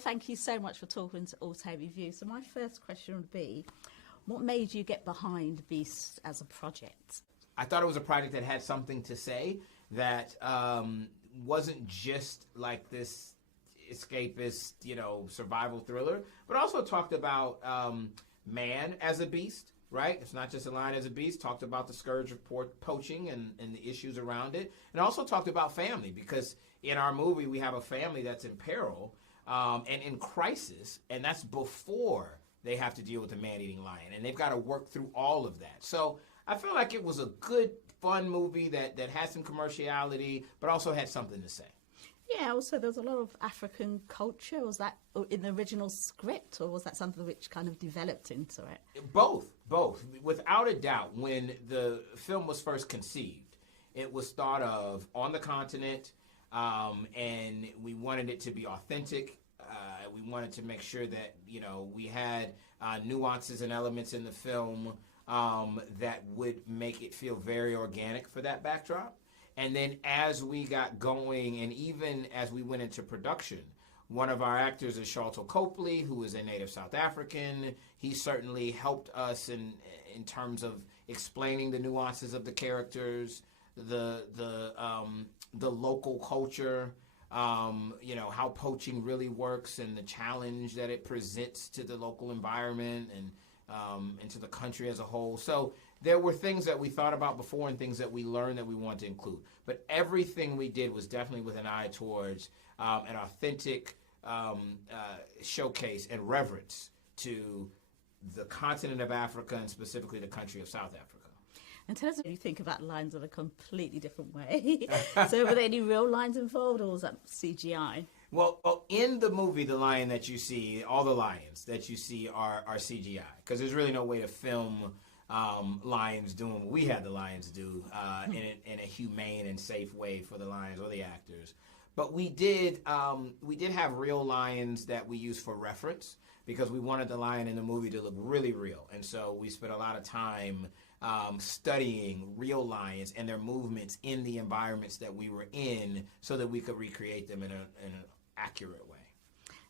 Thank you so much for talking to Auto Review. So my first question would be, what made you get behind Beast as a project? I thought it was a project that had something to say, that wasn't just like this escapist, survival thriller, but also talked about man as a beast, right? It's not just a lion as a beast. Talked about the scourge of poaching and the issues around it, and also talked about family, because in our movie we have a family that's in peril and in crisis, and that's before they have to deal with the man-eating lion, and they've got to work through all of that. So I feel like it was a good, fun movie that had some commerciality, but also had something to say. Yeah, also there's a lot of African culture. Was that in the original script, or was that something which kind of developed into it? Both. Without a doubt, when the film was first conceived, it was thought of on the continent, and we wanted it to be authentic. We wanted to make sure that, we had nuances and elements in the film that would make it feel very organic for that backdrop. And then as we got going, and even as we went into production, one of our actors is Sharlto Copley, who is a native South African. He certainly helped us in terms of explaining the nuances of the characters, the local culture, how poaching really works, and the challenge that it presents to the local environment and to the country as a whole. So there were things that we thought about before and things that we learned that we wanted to include. But everything we did was definitely with an eye towards an authentic showcase and reverence to the continent of Africa, and specifically the country of South Africa. In terms of, you think about lines in a completely different way. So were there any real lines involved, or was that CGI? Well, in the movie, the lion that you see, all the lions that you see are CGI, because there's really no way to film lions doing what we had the lions do in a humane and safe way for the lions or the actors. But we did have real lions that we used for reference, because we wanted the lion in the movie to look really real. And so we spent a lot of time studying real lions and their movements in the environments that we were in, so that we could recreate them in an accurate way.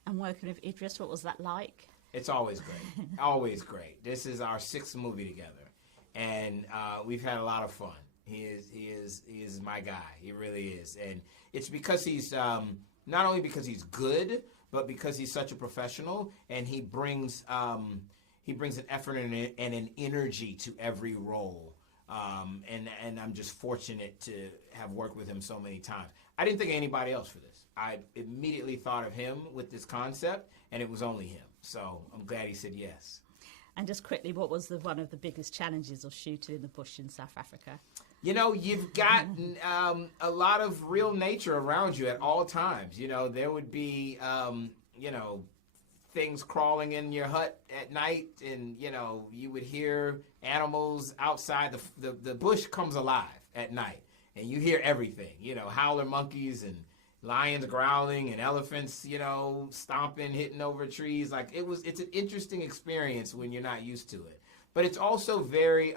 And working with Idris, what was that like? It's always great. Always great. This is our 6th movie together, and we've had a lot of fun. He is my guy. He really is, and it's because he's not only because he's good, but because he's such a professional, and he brings an effort and an energy to every role. And I'm just fortunate to have worked with him so many times. I didn't think of anybody else for this. I immediately thought of him with this concept, and it was only him. So I'm glad he said yes. And just quickly, what was one of the biggest challenges of shooting in the bush in South Africa? You've got a lot of real nature around you at all times. There would be, things crawling in your hut at night, and, you would hear animals outside. The bush comes alive at night, and you hear everything, howler monkeys and lions growling and elephants, stomping, hitting over trees. It's an interesting experience when you're not used to it. But it's also very,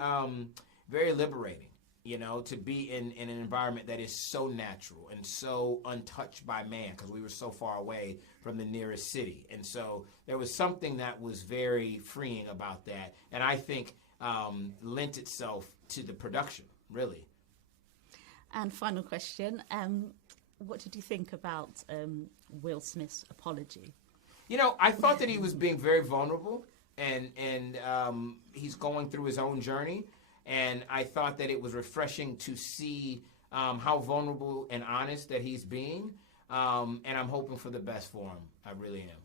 very liberating, to be in an environment that is so natural and so untouched by man, because we were so far away from the nearest city. And so there was something that was very freeing about that, and I think lent itself to the production, really. And final question, what did you think about Will Smith's apology? I thought that he was being very vulnerable, and he's going through his own journey. And I thought that it was refreshing to see how vulnerable and honest that he's being. And I'm hoping for the best for him. I really am.